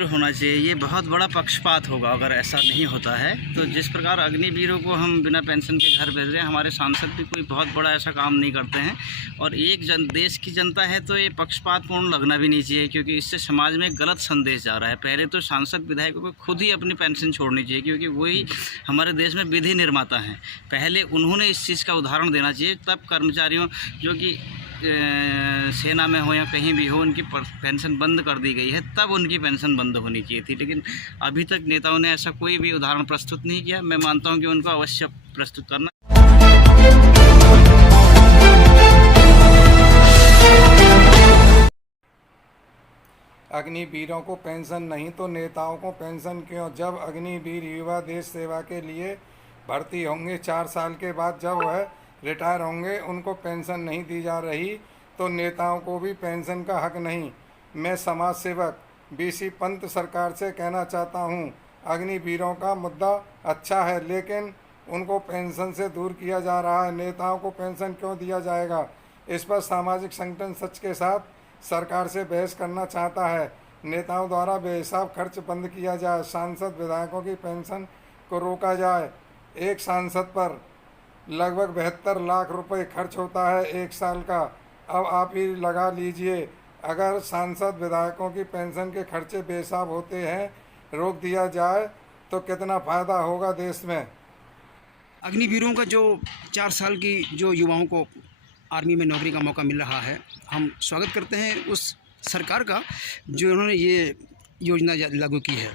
बिल्कुल होना चाहिए। ये बहुत बड़ा पक्षपात होगा अगर ऐसा नहीं होता है। तो जिस प्रकार अग्निवीरों को हम बिना पेंशन के घर भेज रहे हैं, हमारे सांसद भी कोई बहुत बड़ा ऐसा काम नहीं करते हैं। और एक देश की जनता है तो ये पक्षपातपूर्ण लगना भी नहीं चाहिए, क्योंकि इससे समाज में गलत संदेश जा रहा है। पहले तो सांसद विधायकों को खुद ही अपनी पेंशन छोड़नी चाहिए, क्योंकि वही हमारे देश में विधि निर्माता हैं। पहले उन्होंने इस चीज़ का उदाहरण देना चाहिए, तब कर्मचारियों जो कि सेना में हो या कहीं भी हो, उनकी पेंशन बंद कर दी गई है, तब उनकी पेंशन बंद होनी चाहिए थी। लेकिन अभी तक नेताओं ने ऐसा कोई भी उदाहरण प्रस्तुत नहीं किया। मैं मानता हूं कि उनको अवश्य प्रस्तुत करना। अग्निवीरों को पेंशन नहीं तो नेताओं को पेंशन क्यों? जब अग्निवीर युवा देश सेवा के लिए भर्ती होंगे, 4 साल के बाद जब वह रिटायर होंगे, उनको पेंशन नहीं दी जा रही तो नेताओं को भी पेंशन का हक नहीं। मैं समाज सेवक बीसी पंत सरकार से कहना चाहता हूं, अग्निवीरों का मुद्दा अच्छा है, लेकिन उनको पेंशन से दूर किया जा रहा है। नेताओं को पेंशन क्यों दिया जाएगा? इस पर सामाजिक संगठन सच के साथ सरकार से बहस करना चाहता है। नेताओं द्वारा बेहिसाब खर्च बंद किया जाए, सांसद विधायकों की पेंशन को रोका जाए। एक सांसद पर लगभग 72 लाख रुपए खर्च होता है 1 साल का। अब आप ही लगा लीजिए, अगर सांसद विधायकों की पेंशन के खर्चे बेहिसाब होते हैं, रोक दिया जाए तो कितना फ़ायदा होगा देश में। अग्निवीरों का जो 4 साल की जो युवाओं को आर्मी में नौकरी का मौका मिल रहा है, हम स्वागत करते हैं उस सरकार का जो उन्होंने ये योजना लागू की है।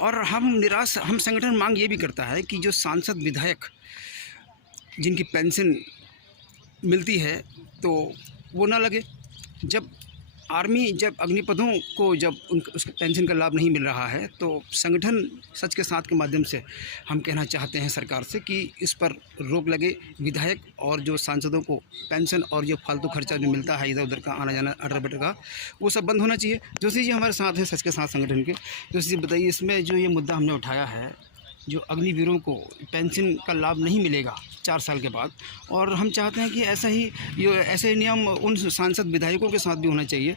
और हम संगठन मांग ये भी करता है कि जो सांसद विधायक जिनकी पेंशन मिलती है तो वो ना लगे। जब अग्निपथों को जब उसके पेंशन का लाभ नहीं मिल रहा है, तो संगठन सच के साथ के माध्यम से हम कहना चाहते हैं सरकार से कि इस पर रोक लगे। विधायक और जो सांसदों को पेंशन और जो फालतू खर्चा जो मिलता है इधर उधर का आना जाना अटर बटर का, वो सब बंद होना चाहिए। जोशी जी हमारे साथ हैं सच के साथ संगठन के। जोशी जी बताइए, इसमें जो ये मुद्दा हमने उठाया है, जो अग्निवीरों को पेंशन का लाभ नहीं मिलेगा 4 साल के बाद, और हम चाहते हैं कि ऐसे ही नियम उन सांसद विधायकों के साथ भी होना चाहिए।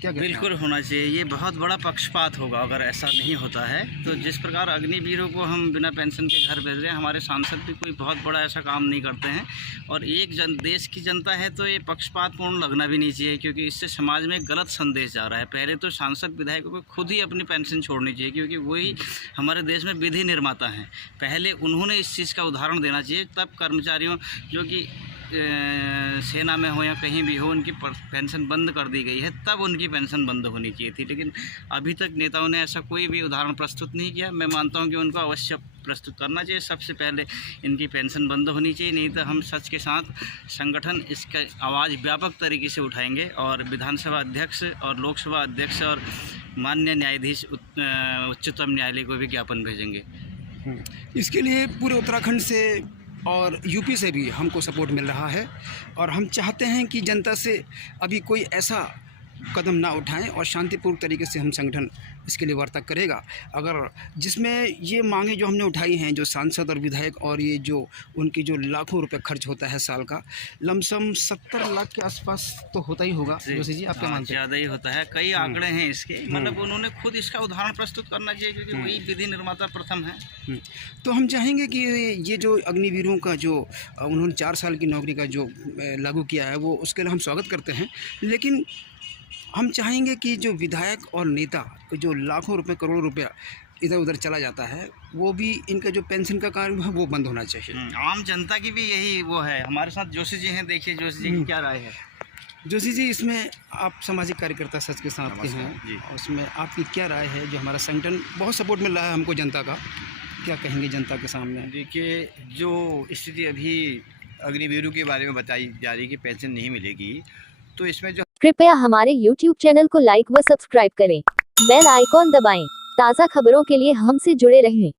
क्या बिल्कुल होना चाहिए। ये बहुत बड़ा पक्षपात होगा अगर ऐसा नहीं होता है। तो जिस प्रकार अग्निवीरों को हम बिना पेंशन के घर भेज रहे हैं, हमारे सांसद भी कोई बहुत बड़ा ऐसा काम नहीं करते हैं। और एक देश की जनता है तो ये पक्षपातपूर्ण लगना भी नहीं चाहिए, क्योंकि इससे समाज में गलत संदेश जा रहा है। पहले तो सांसद विधायकों को खुद ही अपनी पेंशन छोड़नी चाहिए, क्योंकि वही हमारे देश में विधि निर्माता हैं। पहले उन्होंने इस चीज़ का उदाहरण देना चाहिए, तब कर्मचारियों जो कि सेना में हो या कहीं भी हो, उनकी पेंशन बंद कर दी गई है, तब उनकी पेंशन बंद होनी चाहिए थी। लेकिन अभी तक नेताओं ने ऐसा कोई भी उदाहरण प्रस्तुत नहीं किया। मैं मानता हूं कि उनको अवश्य प्रस्तुत करना चाहिए। सबसे पहले इनकी पेंशन बंद होनी चाहिए, नहीं तो हम सच के साथ संगठन इसका आवाज़ व्यापक तरीके से उठाएंगे और विधानसभा अध्यक्ष और लोकसभा अध्यक्ष और माननीय न्यायाधीश उच्चतम न्यायालय को भी ज्ञापन भेजेंगे। इसके लिए पूरे उत्तराखंड से और यूपी से भी हमको सपोर्ट मिल रहा है, और हम चाहते हैं कि जनता से अभी कोई ऐसा कदम ना उठाएं, और शांतिपूर्ण तरीके से हम संगठन इसके लिए वार्ता करेगा। अगर जिसमें ये मांगे जो हमने उठाई हैं, जो सांसद और विधायक और ये जो उनकी जो लाखों रुपए खर्च होता है साल का, लमसम 70 लाख के आसपास तो होता ही होगा। जोशी जी, आप क्या मानते हैं? ज़्यादा ही होता है। कई आंकड़े हैं इसके, मतलब उन्होंने खुद इसका उदाहरण प्रस्तुत करना चाहिए, क्योंकि वही विधि निर्माता प्रथम है। तो हम चाहेंगे कि ये जो अग्निवीरों का जो उन्होंने 4 साल की नौकरी का जो लागू किया है, वो उसके लिए हम स्वागत करते हैं। लेकिन हम चाहेंगे कि जो विधायक और नेता जो लाखों रुपए करोड़ों रुपया इधर उधर चला जाता है, वो भी इनका जो पेंशन का कार्य है वो बंद होना चाहिए। आम जनता की भी यही वो है। हमारे साथ जोशी जी हैं, देखिए जोशी जी की क्या राय है। जोशी जी, इसमें आप सामाजिक कार्यकर्ता सच के साथ के हैं, उसमें आपकी क्या राय है? जो हमारा संगठन बहुत सपोर्ट मिल रहा है हमको जनता का, क्या कहेंगे जनता के सामने? देखिए, जो स्थिति अभी अग्निवीरों के बारे में बताई जा रही है कि पेंशन नहीं मिलेगी, तो इसमें जो कृपया हमारे YouTube चैनल को लाइक व सब्सक्राइब करें। बेल आइकॉन दबाएं। ताज़ा खबरों के लिए हमसे जुड़े रहें।